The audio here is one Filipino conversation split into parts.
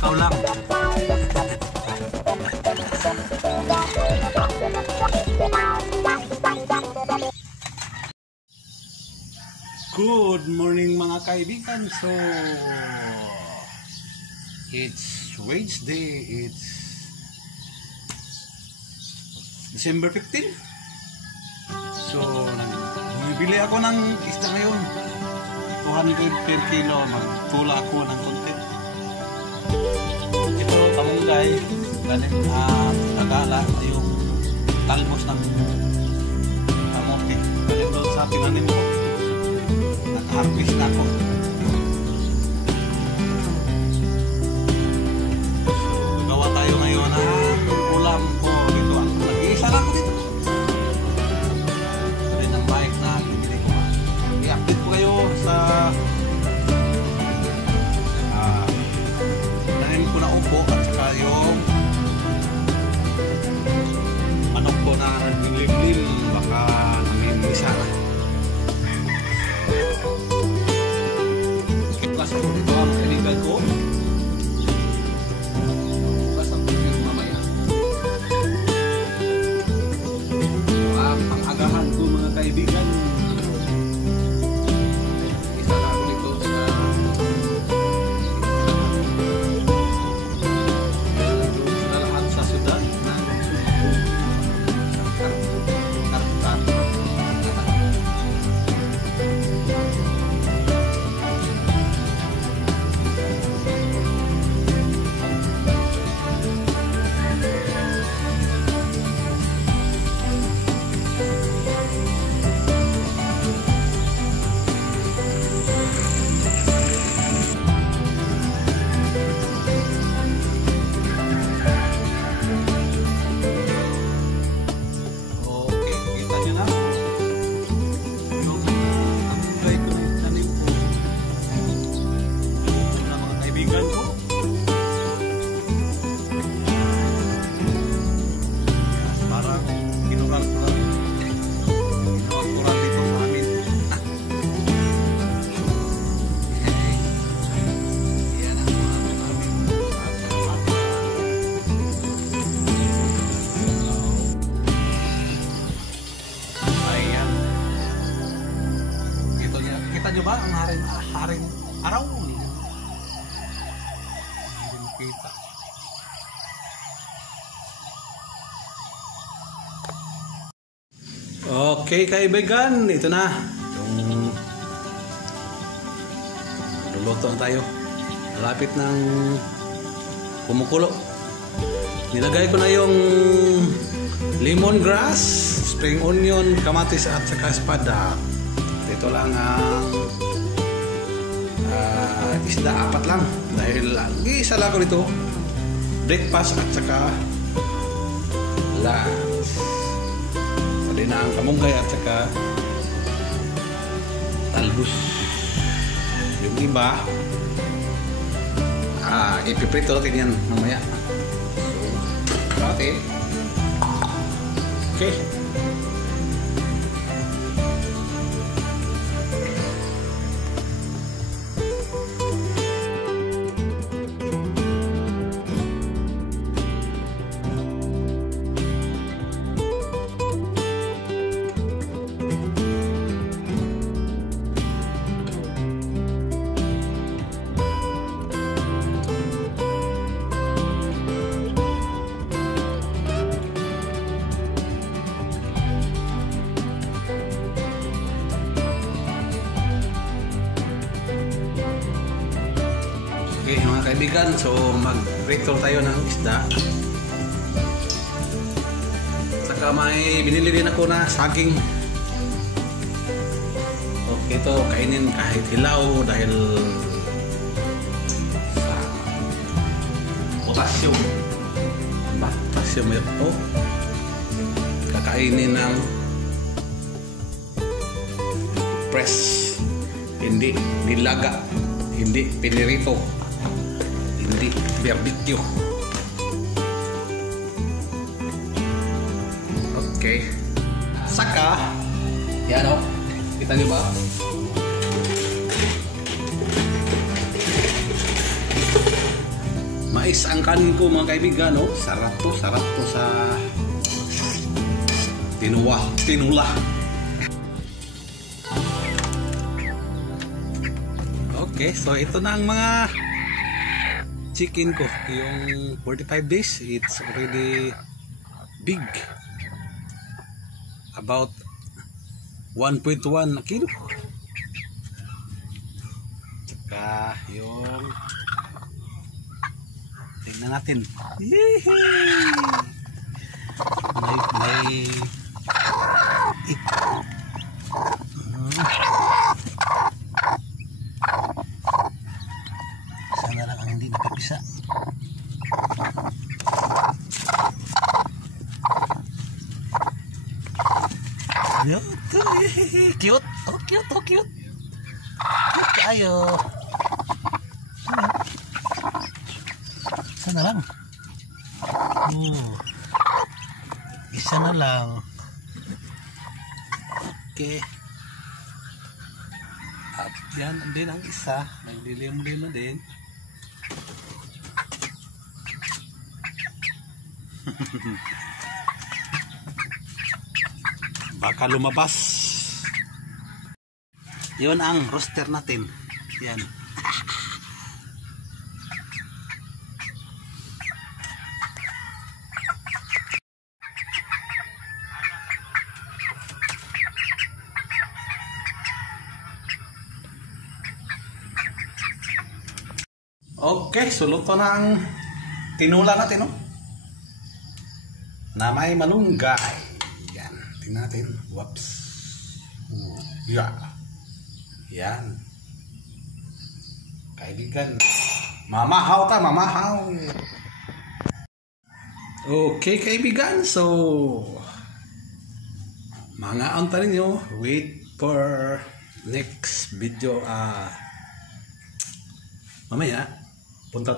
Ikaw lang. Good morning mga kaibigan. So it's Wednesday. It's December 15. So bibili ako ng isda ngayon. 200 per kilo. Magtula ako ng konti. Ito kamunggay. Galing nagala yung talbos ng kamote. Galing doon sa tinanim ko. Nag-harvest na ako. So, gawa tayo ngayon ng ulam ko dito. Nag-iisa lang ko dito. Rin ang bike na binili ko. I-update ko kayo sa nanim ko na upo at saka yung manok ko na naglimlim. Baka namimisa na. Bukas ako dito ang kanigal ko. Bukas ang video mamaya. Ang pang-agahan ko mga kaibigan. Isa na ako dito sa lahat sa syudad ng Kartan. Kita nyo ba ang haring araw? Hindi makita. Okay kaibigan, ito na yung luluto na tayo. Malapit ng kumukulo. Nilagay ko na yung lemongrass, spring onion, kamatis at saka espada. Ito lang ang isda, 4 lang dahil isa lang ko dito, breakfast at saka lunch. Pwede na ang kamunggay at saka talbos. Yung iba ipiprito natin yan mamaya. So okay. Okay mga kaibigan, so mag-breakthrough tayo ng isda. Saka may binili din ako na saging. Okay, ito kainin kahit hilaw dahil sa potassium. Potassium ito. Kakainin ng press, hindi nilaga, hindi pinirito, hindi barbecue. Okay. Saka, yan o. Kita nyo ba? mais ang kanin ko mga kaibigan, no? Sarap to sa tinula. Okay, so ito na ang mga chicken ko. Yung 45 days, it's already big. About 1.1 kilo. Tsaka yung tingnan natin. May sana lang ang hindi napapisa. Cute. Oh, cute. Cute kayo. Sana lang. Isa na lang. Okay. At yan din ang isa. Naglilim-lim na din. Baka lumabas. Yun ang roster natin. Yan. Okay, so luto na ang tinula natin, no? Na may malunggay. Yan, tingnan natin. Whoops. Yeah. Yan. Kaibigan. Mamahaw. Okay, kaibigan. So, mga anta ninyo. Wait for next video. Mamaya. Punta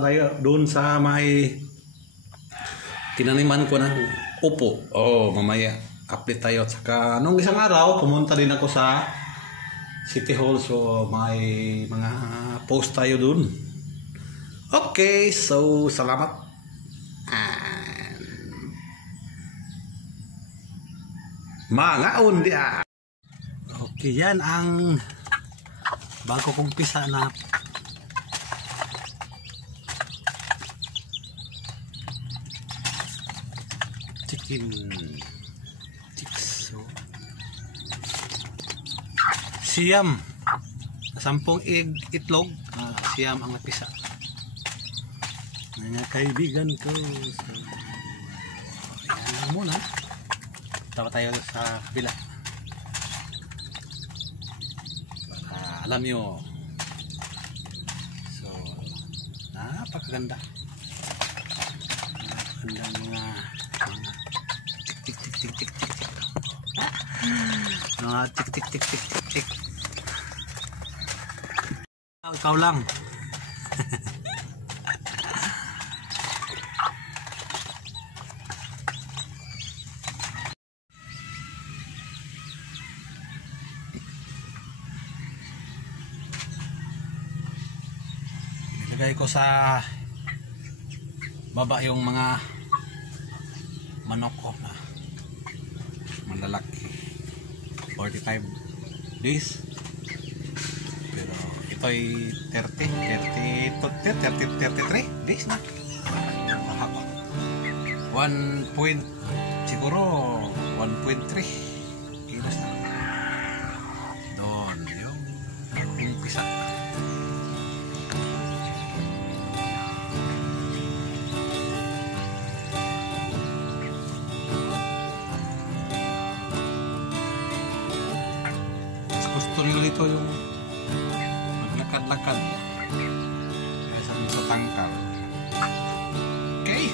tayo doon sa may tinaniman ko ng upo. Mamaya update tayo. Saka nung isang araw pumunta din ako sa City Hall, so may mga post tayo doon. Okay, so salamat. Mga undi. Okay, yan ang bago kong pisa na chicks. So, siyam. 10 itlog. Siyam ang napisa. Mga kaibigan ko. So, ayan lang muna. Tawa tayo sa kabila. Alam nyo. So, napakaganda. Napakaganda mga tik. Tik. Ikaw lang. Nilagay ko sa baba yung mga manok ko na malalaki. 45 days. Pero ito'y 33 days na. Mahaba. 1 siguro 1.3 kilos na. Doon yung umpisa. Gusto nyo dito yung maglakad-lakad kaysa sa tangkal. Okay.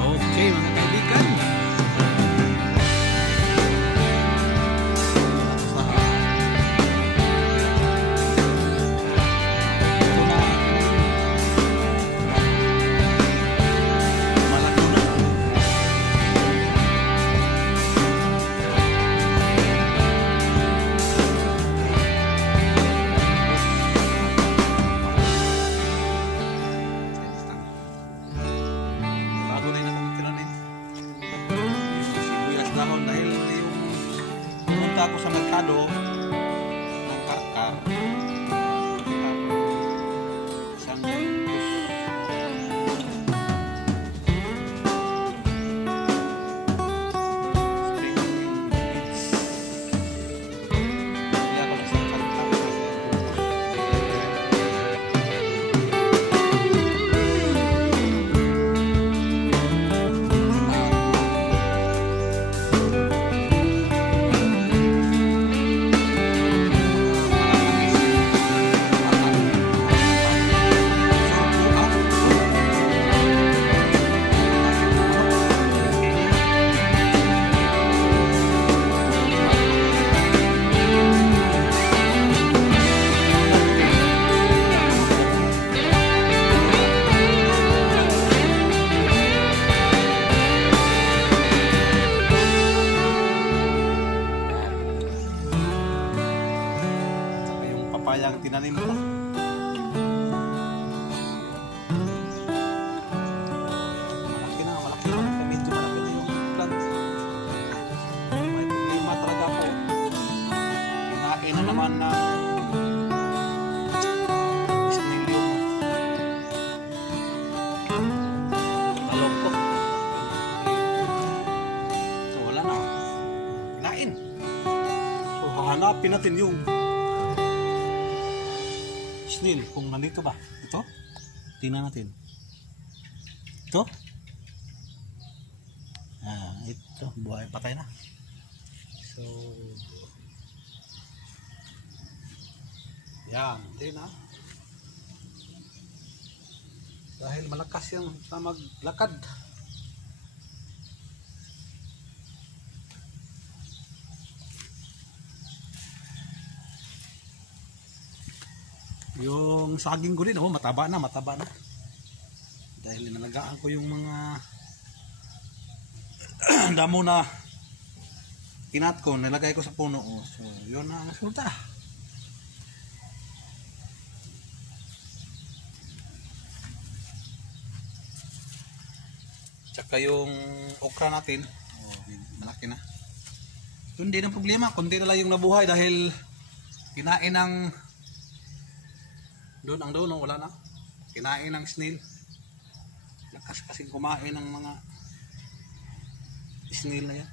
Okay mga kaibigan. estado ng karka. Isang papayang tinanim ko. Malaki na. Medyo malaki na yung plant. May problema talaga ako. Kinain na naman ng snail yung talong ko. So wala na. Kinain. So hahanapin natin yung snail kung nandito ba. Ito? Tingnan natin. Ito? Ito. Buhay, patay na. So, yan. Tingnan. Dahil malakas yan sa maglakad. Yung saging ko rin, mataba na. Dahil nalagaan ko yung mga damo na kinat ko, nilagay ko sa puno. So, yun na ang resulta. Tsaka yung okra natin, malaki na. Yun din ang problema, kundi na lang yung nabuhay dahil kinain ng doon ang doon, wala na. Kinain ng snail. Lakas kasing kumain ng mga snail na yan.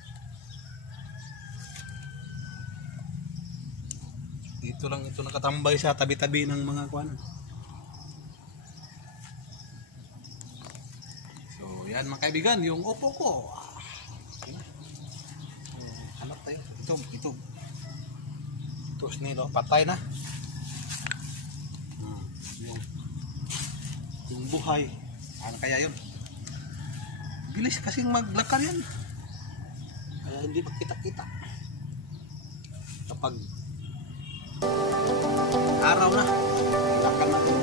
Dito lang ito nakatambay sa tabi-tabi ng mga kwan. So yan mga kaibigan, yung opo ko. Hanap tayo. Ito snail, patay na. Yung buhay, ano kaya yun? Bilis kasing maglakad yan, kaya hindi makita-kita kapag araw na, lakad na.